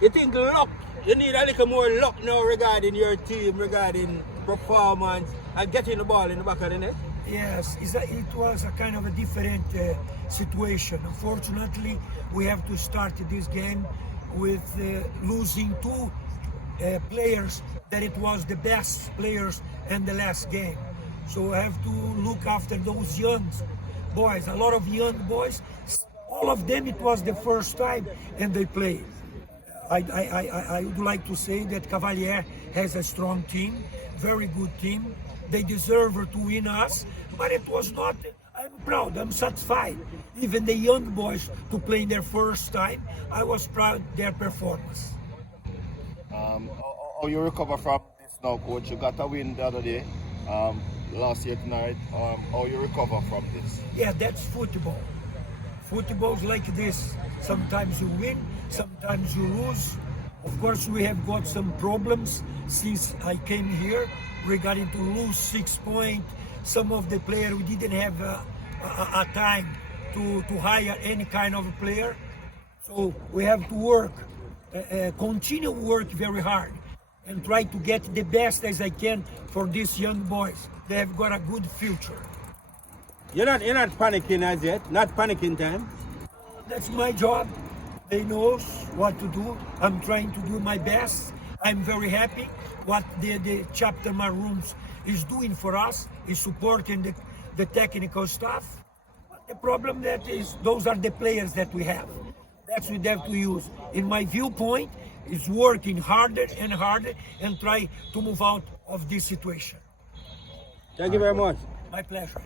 You think luck, you need a little more luck now regarding your team, regarding performance and getting the ball in the back of the net? Yes, it was a kind of a different situation. Unfortunately, we have to start this game with losing two players that it was the best players in the last game. So I have to look after those young boys, a lot of young boys. All of them, it was the first time and they played. I would like to say that Cavalier has a strong team, very good team. They deserve to win us, but it was not. I'm proud, I'm satisfied. Even the young boys to play their first time, I was proud of their performance. How you recover from this now, coach? You got a win the other day, last year tonight. How you recover from this? Yeah, that's football. Football's like this. Sometimes you win, sometimes you lose. Of course, we have got some problems since I came here regarding to lose 6 points. Some of the players, we didn't have a time to hire any kind of a player. So we have to work, continue work very hard and try to get the best as I can for these young boys. They have got a good future. You're not panicking as yet, not panicking time. That's my job. They know what to do. I'm trying to do my best. I'm very happy what the chapter rooms is doing for us, is supporting the technical staff. But the problem that is, those are the players that we have. That's what we have to use. In my viewpoint, is working harder and harder and try to move out of this situation. Thank you very much. My pleasure.